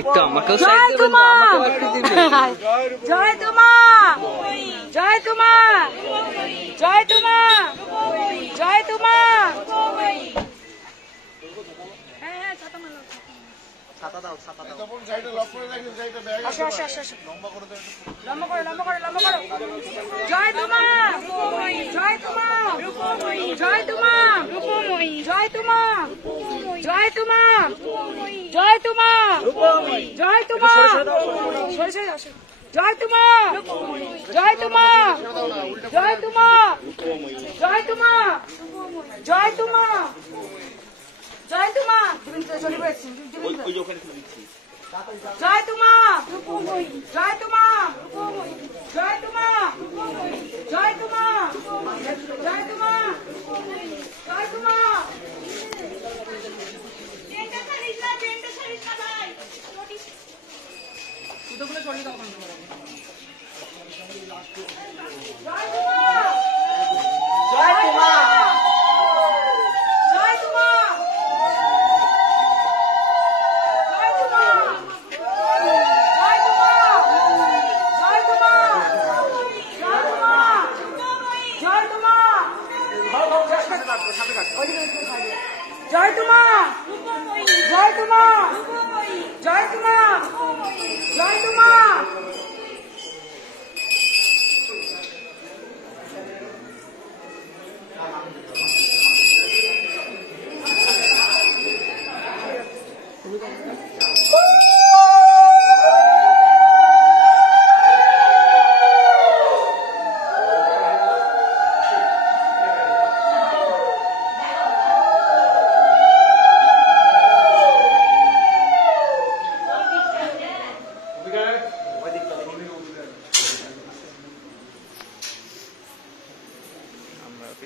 একটু আমাকেও জয় তোমা জয় তোমা জয় তোমা জয় তোমা জয় তোমা। হ্যাঁ ছাতা মারো, ছাতা দাও, ছাতা দাও। তখন সাইডে লক করে রাখুন, সাইডে ব্যাগ আসো আসো আসো আসো, লম্বা করে দেন, লম্বা করো লম্বা করো লম্বা করো। জয় তোমা জয় তোমা জয় তোমা জয় তোমা জয় তোমা জয় তোমা জয় তোমা সরে সরে আসো। জয় তোমা জয় তোমা জয় তোমা জয় তোমা জয় তোমা জয় তোমা। চলে পড়েছি জয় তোমা জয় তোমা জয় তোমা জয় তোমা জয় তোমা জয় তোমা। জয় তোমা জয় তোমা জয় তোমা জয় তোমা জয় তোমা।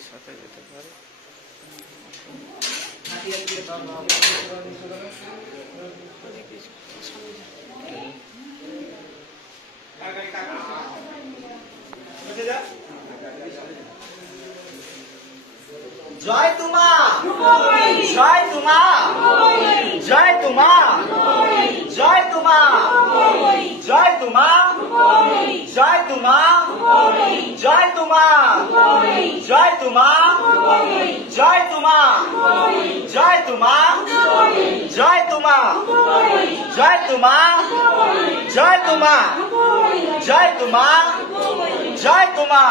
সাথে যেতে পারে। জয় তোমা জয় তোমা জয় তোমা জয় তোমা জয় তোমা জয় তোমা জয় তোমা জয় তোমা জয় তোমা জয় তোমা জয় তোমা জয় তোমা জয় তোমা জয় তোমা জয় তোমা।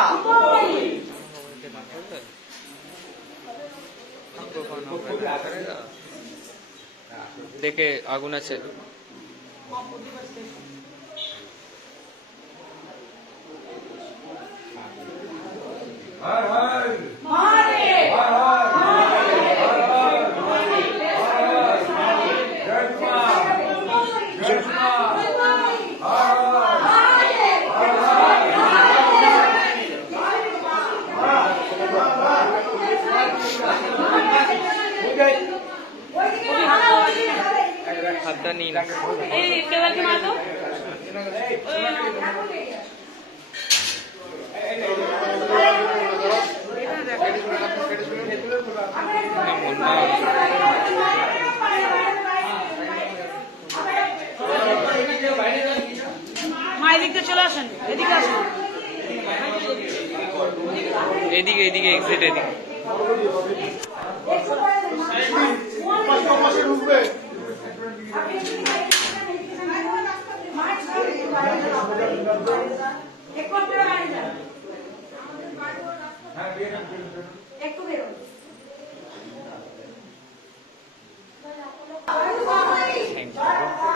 দেখে আগুন আছে। হাতটা নিয়ে না এই কেবলকে মার দাও। মা এদিকে চলে আসেন, এদিকে আসেন, এদিকে এদিকে এক্সিট এদিকে।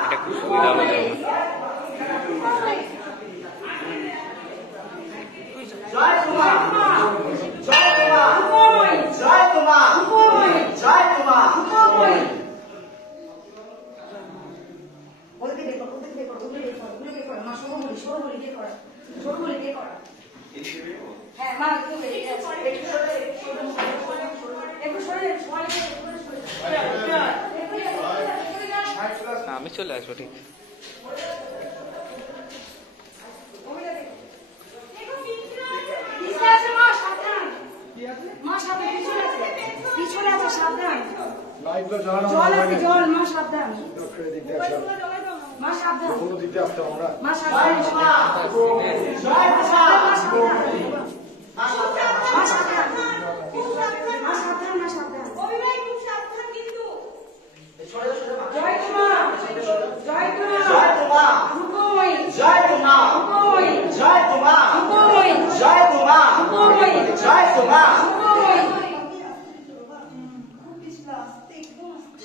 এটা খুব সুবিধা হবে। জয় তোমা জয় তোমা জয় তোমা জয় তোমা। আমি চলে আসবো ঠিক। লাইটগুলো জ্বালানো, জল মা সাবধান। মা সাবধান কোনো দিতে আসতে আমরা মা সাবধান জয় প্রসাদ মা সাবধান মা সাবধান মা সাবধান মা সাবধান জয় তোমা জয় তোমা জয় তোমা রূপময়ী জয় তোমা রূপময়ী জয় তোমা রূপময়ী জয় তোমা রূপময়ী জয় তোমা রূপময়ী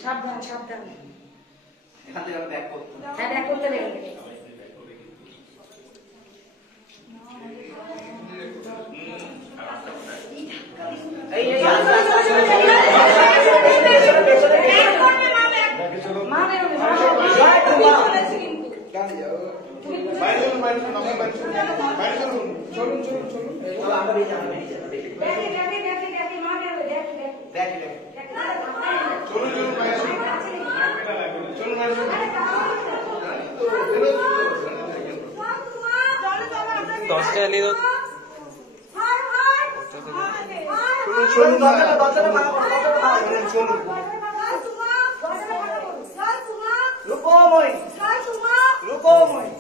সাবধান সাবধান এখান থেকে ব্যাক করতে হ্যাঁ ব্যাক করতে দেবেন এই এই মা বেরোবে জয় তোমা বাইরে চলুন বাইরে চলুন আমরা বাইরে চলুন বাইরে চলুন চলুন চলুন চলুন চলো আমরা বেরিয়ে যাবো দেখে দেখে দেখে দেখে মা বেরোবে দেখে দেখে দেখ দেখ চলুন চলুন বাইরে চলুন চলুন বাইরে চলুন দশটা এলিয়ে দাও চলুন চলুন দরজাটা দরজাটা ভাঙা চলুন চলুন রূপময় রূপময়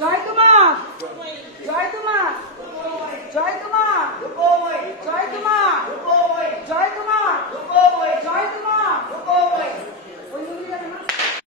জয় তোমা জয় তোমা জয় তোমা